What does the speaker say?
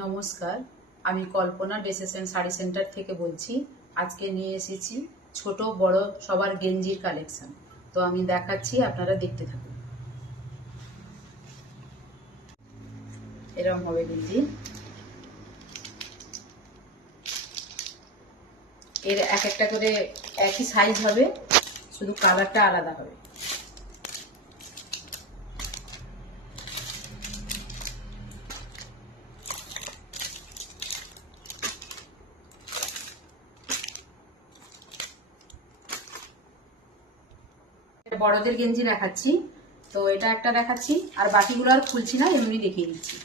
নমস্কার, আমি কল্পনা dresses and sari centre থেকে বলছি। আজকে নিয়ে এসেছি ছোট বড় সবার গেঞ্জির কালেকশন। তো আমি দেখাচ্ছি, আপনারা দেখতে থাকুন। এরকম হবে গেঞ্জি। এর এক একটা করে একই সাইজ হবে, শুধু কালারটা আলাদা হবে। বড়দের গেঞ্জি দেখাচ্ছি, তো এটা একটা দেখাচ্ছি, আর বাকিগুলো আর খুলছি না, এমনি দেখিয়ে দিচ্ছি।